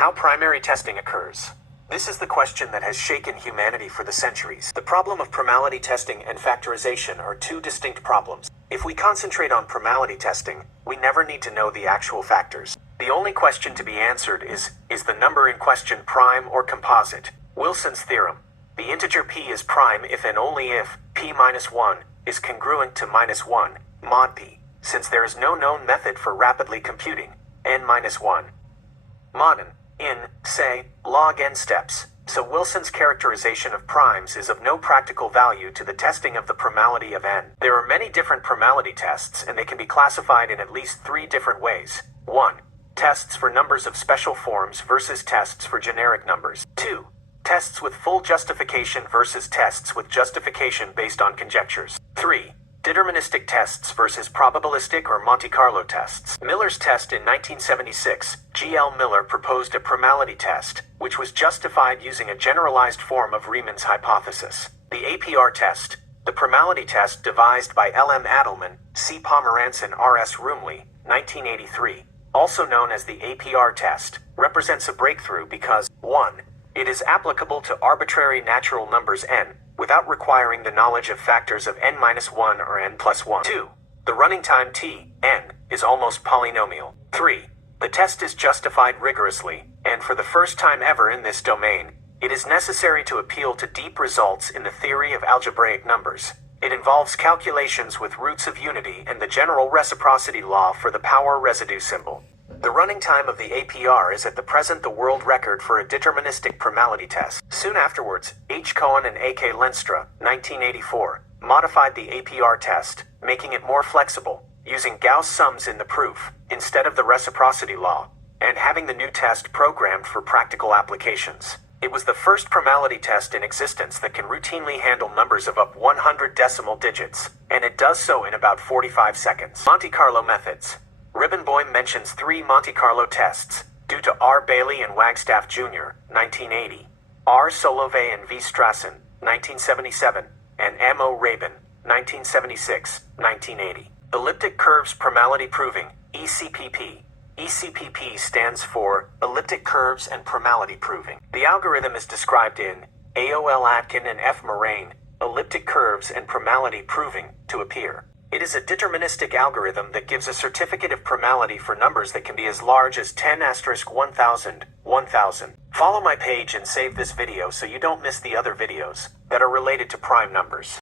How primary testing occurs. This is the question that has shaken humanity for the centuries. The problem of primality testing and factorization are two distinct problems. If we concentrate on primality testing, we never need to know the actual factors. The only question to be answered is the number in question prime or composite? Wilson's theorem. The integer p is prime if and only if p minus 1 is congruent to minus 1, mod p, since there is no known method for rapidly computing n minus 1. Modn, in, say, log n steps, so Wilson's characterization of primes is of no practical value to the testing of the primality of n. There are many different primality tests, and they can be classified in at least three different ways. 1. Tests for numbers of special forms versus tests for generic numbers. 2. Tests with full justification versus tests with justification based on conjectures. 3. Deterministic tests versus probabilistic or Monte Carlo tests. Miller's test in 1976, G.L. Miller proposed a primality test, which was justified using a generalized form of Riemann's hypothesis. The APR test, the primality test devised by L.M. Adelman, C. Pomeranz, R.S. Rumley, 1983, also known as the APR test, represents a breakthrough because 1. It is applicable to arbitrary natural numbers n, without requiring the knowledge of factors of n-1 or n+1. 2. The running time t, n, is almost polynomial. 3. The test is justified rigorously, and for the first time ever in this domain, it is necessary to appeal to deep results in the theory of algebraic numbers. It involves calculations with roots of unity and the general reciprocity law for the power residue symbol. The running time of the APR is at the present the world record for a deterministic primality test. Soon afterwards, H. Cohen and A. K. Lenstra, 1984, modified the APR test, making it more flexible, using Gauss sums in the proof, instead of the reciprocity law, and having the new test programmed for practical applications. It was the first primality test in existence that can routinely handle numbers of up 100 decimal digits, and it does so in about 45 seconds. Monte Carlo methods. Ribbenboim mentions 3 Monte Carlo tests, due to R. Bailey and Wagstaff Jr., 1980, R. Solovey and V. Strassen, 1977, and M. O. Rabin, 1976, 1980. Elliptic curves primality proving, ECPP. ECPP stands for Elliptic Curves and Primality Proving. The algorithm is described in AOL Atkin and F. Moraine, Elliptic Curves and Primality Proving, to appear. It is a deterministic algorithm that gives a certificate of primality for numbers that can be as large as 10*1000, 1000. Follow my page and save this video so you don't miss the other videos that are related to prime numbers.